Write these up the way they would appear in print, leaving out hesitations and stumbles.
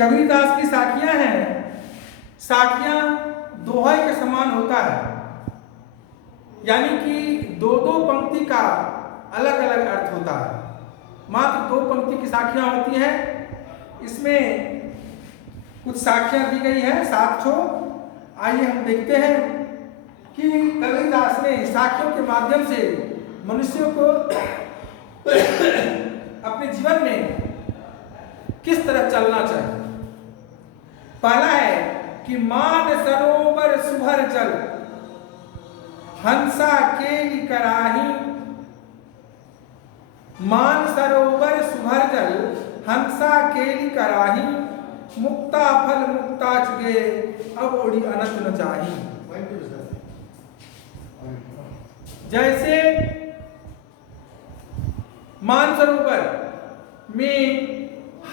कबीरदास की साखियां हैं, साखियां दोहा के समान होता है, यानी कि दो दो पंक्ति का अलग अलग अर्थ होता है। मात्र दो पंक्ति की साखियां होती हैं। इसमें कुछ साखियां दी गई है, 7 ठो। आइए हम देखते हैं कि कबीरदास ने साखियों के माध्यम से मनुष्यों को अपने जीवन में किस तरह चलना चाहिए। पहला है कि मान सरोवर सुभर जल, हंसा केली कराही। मान सरोवर सुभर जल, हंसा केली कराही। मुक्ता फल मुक्ता चुगे, अब ओढ़ी अनंत न चाही। जैसे मानसरोवर में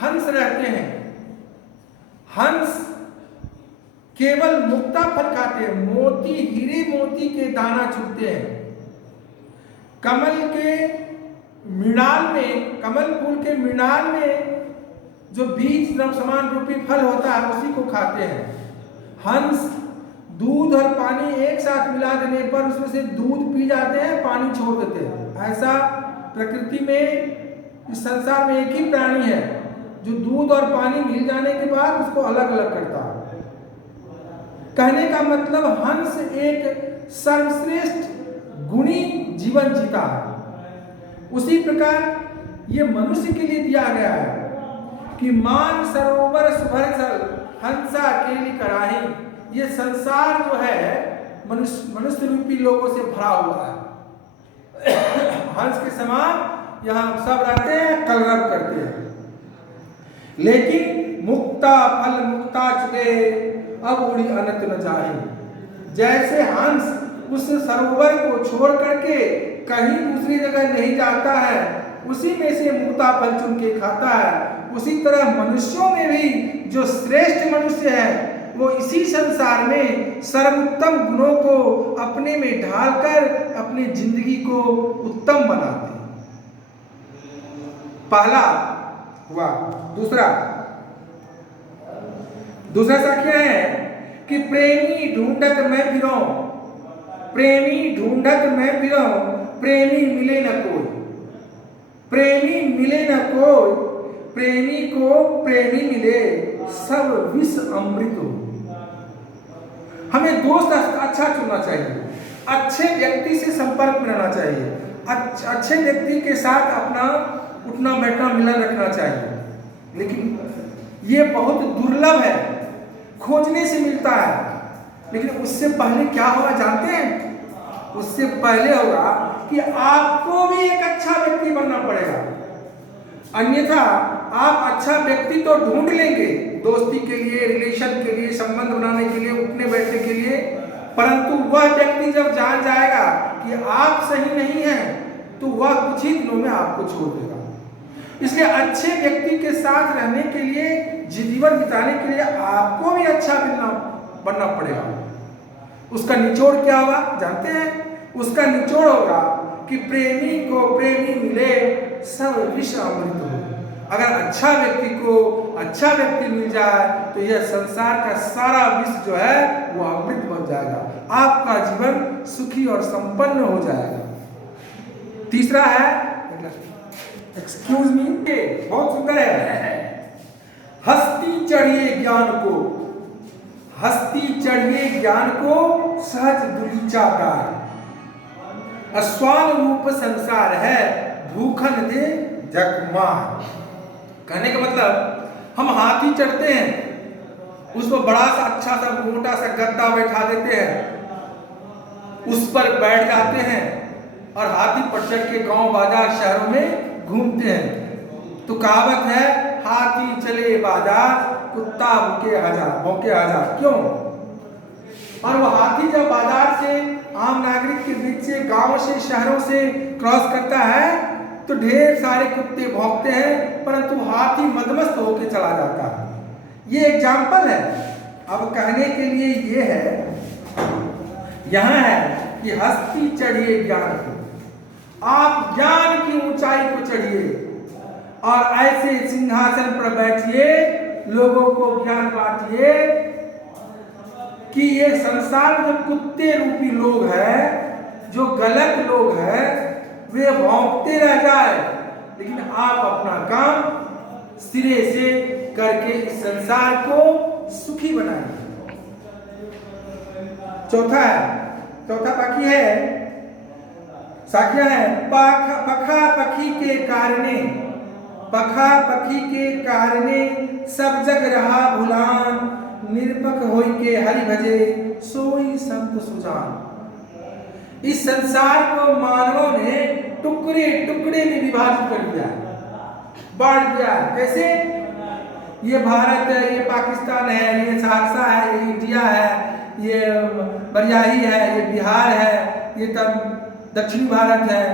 हंस रहते हैं, हंस केवल मुक्ता फल खाते हैं, मोती हीरे मोती के दाना चुगते हैं। कमल के मृणाल में, कमल फूल के मृणाल में जो बीज समान रूपी फल होता है उसी को खाते हैं। हंस दूध और पानी एक साथ मिला देने पर उसमें से दूध पी जाते हैं, पानी छोड़ देते हैं। ऐसा प्रकृति में, इस संसार में एक ही प्राणी है जो दूध और पानी मिल जाने के बाद उसको अलग अलग करता है। कहने का मतलब हंस एक सर्वश्रेष्ठ गुणी जीवन जीता है। उसी प्रकार ये मनुष्य के लिए दिया गया है कि मान सरोवर सुभर जल, हंसा केली कराही। ये संसार जो है मनुष्य रूपी लोगों से भरा हुआ है। हंस के समान यहाँ सब रहते हैं, कलरव करते हैं। लेकिन मुक्ता फल मुक्ता चुके, अब उड़ी अनंत न जाए। जैसे हंस उस सरोवर को छोड़ करके कहीं दूसरी जगह नहीं जाता है, उसी में से मुक्ता फल चुन के खाता है, उसी तरह मनुष्यों में भी जो श्रेष्ठ मनुष्य है वो इसी संसार में सर्वोत्तम गुणों को अपने में ढालकर अपनी जिंदगी को उत्तम बनाते हैं। पहला हुआ। दूसरा साखिया है कि प्रेमी ढूंढत मैं फिरो, प्रेमी ढूंढत मैं फिरो, प्रेमी मिले न कोई। प्रेमी मिले न कोई, प्रेमी को प्रेमी मिले, सब विष अमृत हो। हमें दोस्त अच्छा चुनना चाहिए, अच्छे व्यक्ति से संपर्क में रहना चाहिए, अच्छे व्यक्ति के साथ अपना उठना बैठना मिलन रखना चाहिए। लेकिन ये बहुत दुर्लभ है, खोजने से मिलता है। लेकिन उससे पहले क्या होगा जानते हैं? उससे पहले होगा कि आपको भी एक अच्छा व्यक्ति बनना पड़ेगा। अन्यथा आप अच्छा व्यक्ति तो ढूंढ लेंगे दोस्ती के लिए, रिलेशन के लिए, संबंध बनाने के लिए, उठने बैठने के लिए, परंतु वह व्यक्ति जब जान जाएगा कि आप सही नहीं हैं तो वह कुछ ही दिनों में आपको छोड़ देगा। इसलिए अच्छे व्यक्ति के साथ रहने के लिए, जीवन बिताने के लिए आपको भी अच्छा बनना पड़ेगा। उसका निचोड़ क्या होगा जानते हैं? उसका निचोड़ होगा कि प्रेमी को प्रेमी मिले, सब विष अमृत हो। अगर अच्छा व्यक्ति को अच्छा व्यक्ति मिल जाए तो यह संसार का सारा विष जो है वो अमृत बन जाएगा, आपका जीवन सुखी और संपन्न हो जाएगा। तीसरा है, एक्सक्यूज मी, बहुत सुंदर है। हस्ती चढ़िए ज्ञान को, हस्ती चढ़िए ज्ञान को, सहज दुलीचा गाय। अस्वाल रूप संसार है, भूखन दे जगमाह। कहने का मतलब हम हाथी चढ़ते हैं, उसको बड़ा सा अच्छा सा मोटा सा गद्दा बैठा देते हैं, उस पर बैठ जाते हैं और हाथी पर चढ़ के गांव बाजार शहरों में घूमते हैं। तो कहावत है, हाथी चले बाजार, कुत्ता भौंके हजार। क्यों? और वो हाथी जब बाजार से, आम नागरिक के बीच से, गांव से, शहरों से क्रॉस करता है तो ढेर सारे कुत्ते भौंकते हैं, परंतु हाथी मदमस्त होकर चला जाता है। ये एग्जाम्पल है। अब कहने के लिए ये है, यहां है कि हस्ती चढ़िए ज्ञान को, आप ज्ञान की ऊंचाई को चढ़िए और ऐसे सिंहासन पर बैठिए लोगों को ज्ञान बांटिए कि ये संसार में कुत्ते रूपी लोग हैं, जो गलत लोग हैं, वे भौंकते रह जाए, लेकिन आप अपना काम सिरे से करके इस संसार को सुखी बनाइए। चौथा बाकी है, साक्ष्य है, पखा पखी के कारणे सब जग रहा भुलान, निरपक होई के हरि भजे सोई संत सुजान। इस संसार को मानवों ने टुकड़े टुकड़े में विभाजित कर दिया, बांट दिया। कैसे? ये भारत है, ये पाकिस्तान है, ये सहरसा है, ये इंडिया है, ये बरियाही है, ये बिहार है, ये तब दक्षिणी भारत है,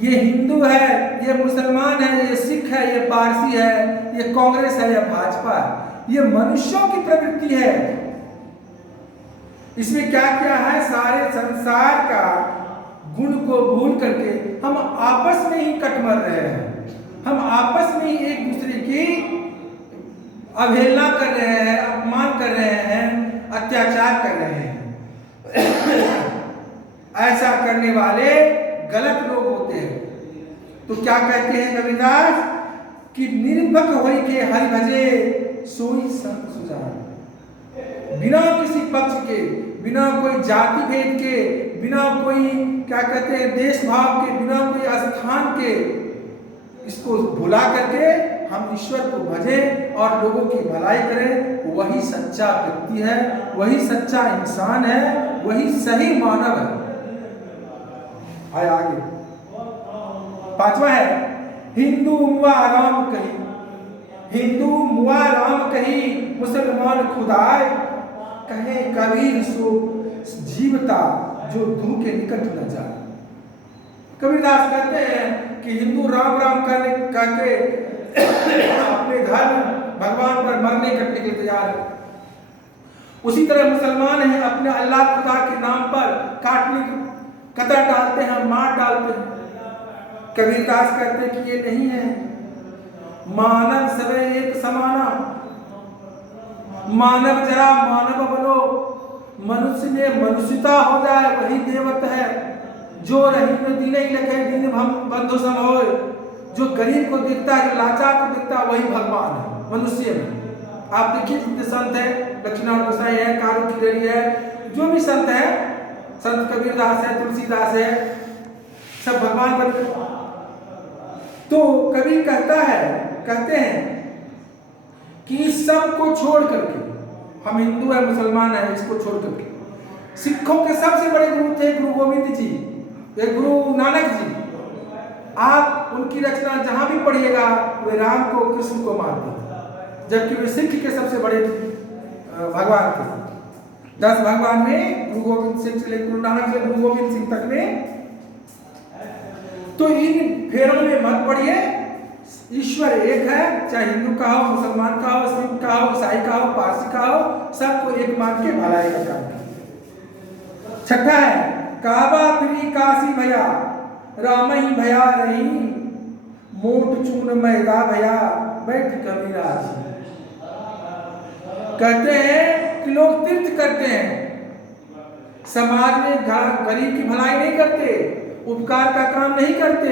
ये हिंदू है, ये मुसलमान है, ये सिख है, ये पारसी है, ये कांग्रेस है, या भाजपा है। ये मनुष्यों की प्रवृत्ति है। इसमें क्या क्या है? सारे संसार का गुण को भूल करके हम आपस में ही कट मर रहे हैं, हम आपस में ही एक दूसरे की अवहेलना कर रहे हैं, अपमान कर रहे हैं, अत्याचार कर रहे हैं। ऐसा करने वाले गलत लोग होते हैं। तो क्या कहते हैं कबीरदास कि निरपक होई के हरि भजे सोई संत सुजान। बिना किसी पक्ष के, बिना कोई जाति भेद के, बिना कोई क्या कहते हैं देश भाव के, बिना कोई स्थान के, इसको भुला करके हम ईश्वर को भजें और लोगों की भलाई करें। वही सच्चा व्यक्ति है, वही सच्चा इंसान है, वही सही मानव है। आए आगे, पांचवा है, हिंदू मुआ राम कही, हिंदू मुआ राम कही, मुसलमान खुदाए, कहे कबीर सो जीवता जो धू के निकट न जाए। कबीरदास कहते हैं कि हिंदू राम राम करके अपने घर भगवान पर मरने कटने के लिए तैयार है, उसी तरह मुसलमान है अपने अल्लाह खुदा के नाम पर काटने कतर डालते हैं, मार डालते हैं। कबीरदास कहते हैं कि ये नहीं है। मानव सवे एक समाना, मानव जरा मानव बनो, मनुष्य में मनुष्यता हो जाए वही देवत है। जो रही में दीन ही लखे दीन बंधु सम होए, जो गरीब को देखता है, जो लाचार को देखता है, वही भगवान है मनुष्य में। आप देखिए जितने संत है, लक्ष्मण गोसाई है, कारू खिलेरी है, जो भी संत है, संत कबीरदास है, तुलसीदास है, सब भगवान बन। तो कबीर कहते हैं कि सबको छोड़ करके, हम हिंदू है, मुसलमान है, इसको छोड़ करके, सिखों के सबसे बड़े गुरु थे गुरु गोविंद जी, ये गुरु नानक जी। आप उनकी रचना जहां भी पढ़िएगा वे राम को कृष्ण को मानते थे, जबकि वे सिख के सबसे बड़े भगवान थे। 10 भगवान में गुरु गोविंद सिंह से लेकर गुरु नानक से गुरु गोविंद सिंह तक में। तो इन फेरों में मत पड़िए, ईश्वर एक है, चाहे हिंदू का हो, मुसलमान का हो, सिख का हो, ईसाई का हो, पारसी का हो, सबको एक मान के भलाई का काम कीजिए। छठा है, काबा फिरी काशी भया, राम ही भया रही, मोट चून मैदा भया, बैठ कबीरा जी। कहते हैं कि लोग तीर्थ करते हैं, समाज में गरीब की भलाई नहीं करते, उपकार का काम नहीं करते,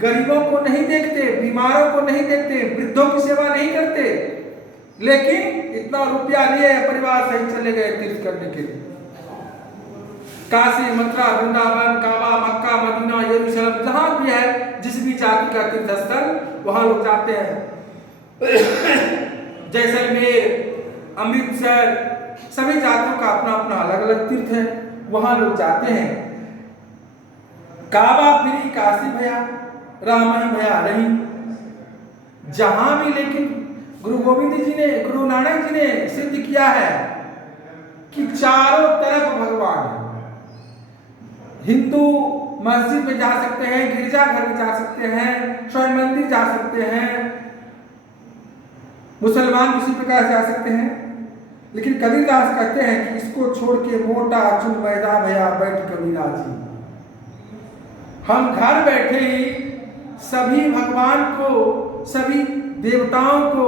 गरीबों को नहीं देखते, बीमारों को नहीं देखते, वृद्धों की सेवा नहीं करते, लेकिन इतना रुपया लिए परिवार सहित चले गए तीर्थ करने के लिए। काशी, मथुरा, वृंदावन, काबा, मक्का, मदीना, यरूशलेम, जहां भी है जिस भी जाति का तीर्थ स्थल, वहां लोग जाते हैं। जैसलमेर, अमृतसर, सभी जातियों का अपना अपना अलग अलग तीर्थ है, वहां लोग जाते हैं। काबा फिरी काशी भया, राम ही भया रही। जहां भी, लेकिन गुरु गोविंद जी ने, गुरु नानक जी ने सिद्ध किया है कि चारों तरफ भगवान है। हिंदू मस्जिद में जा सकते हैं, गिरजाघर में जा सकते हैं, स्वयं मंदिर जा सकते हैं, मुसलमान उसी प्रकार जा सकते हैं, लेकिन कबीरदास कहते हैं कि इसको छोड़ के मोटा चुन मैदा भया, बैठ कबीरा जी। हम घर बैठे ही सभी भगवान को, सभी देवताओं को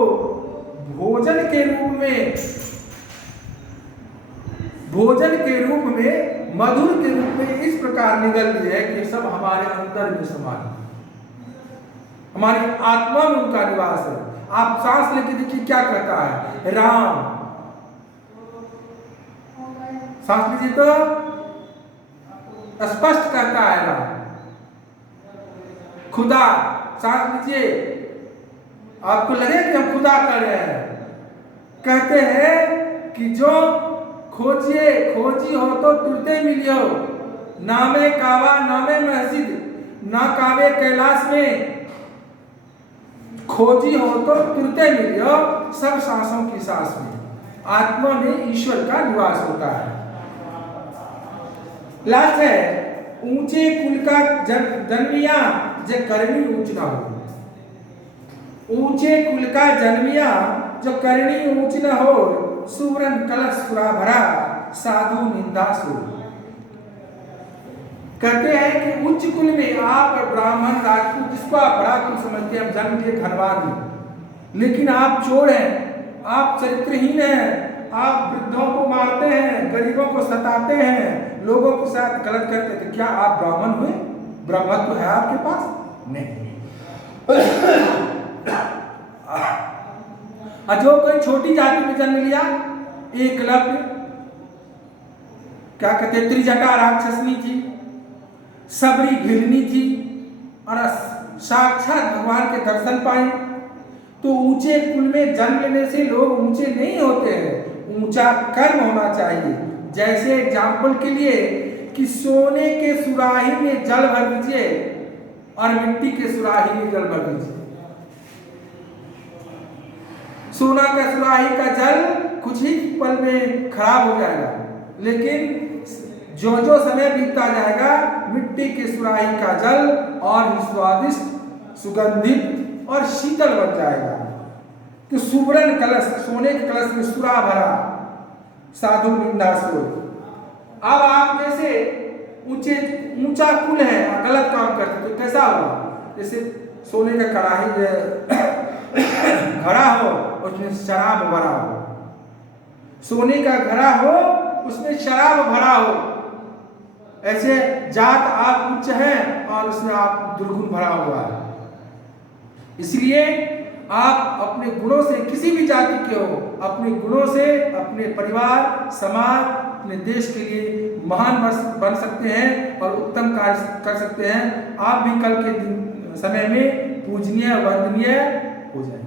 भोजन के रूप में, मधुर के रूप में इस प्रकार निगल रही है कि सब हमारे अंतर में समान है, हमारी आत्मा में उनका निवास है। आप सांस लेके देखिए क्या कहता है, राम। सांस लीजिए तो स्पष्ट कहता है राम। खुदा, सांस लीजिए, आपको लगे कि हम खुदा कर रहे हैं। कहते हैं कि जो खोजिए, खोजी हो तो तुरते मिलियो, नामे कावा नामे मस्जिद, ना कावे कैलाश में, खोजी हो तो तुरते मिलियो, सब सांसों की सांस में। आत्मा में ईश्वर का निवास होता है। लास्ट है, ऊंचे कुल का जन्मिया जो करनी ऊंच ना हो। ऊंचे कुल का जन्मिया जो करनी ऊंच न हो, सुवर्ण कलश सुरा भरा, साधु निंदा सो। कहते हैं कि उच्च कुल में आप ब्राह्मण राजपूत, जिसको आप बड़ा कुल समझते हैं, जन्म के धनवान हैं, लेकिन आप चोर हैं, आप चरित्रहीन हैं, आप वृद्धों को मारते हैं, गरीबों को सताते हैं, लोगों के साथ गलत करते हैं, तो क्या आप ब्राह्मण हुए? ब्रह्मत्व है आपके पास? नहीं। जो कोई छोटी जाति में जन्म लिया, एकलव्य, क्या कहते, त्रिजटा राक्षसनी थी, सबरी घिरनी थी, और साक्षात भगवान के दर्शन पाए, तो ऊंचे कुल में जन्म लेने से लोग ऊंचे नहीं होते हैं, ऊंचा कर्म होना चाहिए। जैसे एग्जाम्पल के लिए कि सोने के सुराही में जल भर दीजिए और मिट्टी के सुराही में जल भर दीजिए। सोना का सुराही का जल कुछ ही पल में खराब हो जाएगा, लेकिन जो जो समय बीतता जाएगा, मिट्टी के सुराही का जल और स्वादिष्ट, सुगंधित और शीतल बन जाएगा। तो सुवर्ण कलश, सोने के कलश में सुरा भरा, साधु निंदा सो। अब आप जैसे ऊंचा कुल है, गलत काम करते तो कैसा होगा? जैसे सोने का कड़ाही घड़ा हो, उसमें शराब भरा हो, सोने का घड़ा हो, उसमें शराब भरा हो, ऐसे जात आप उच्च हैं और उसमें आप दुर्गुण भरा हुआ है। इसलिए आप अपने गुणों से, किसी भी जाति के हो, अपने गुणों से अपने परिवार, समाज, अपने देश के लिए महान बन सकते हैं और उत्तम कार्य कर सकते हैं। आप भी कल के दिन समय में पूजनीय, वंदनीय हो जाएंगे।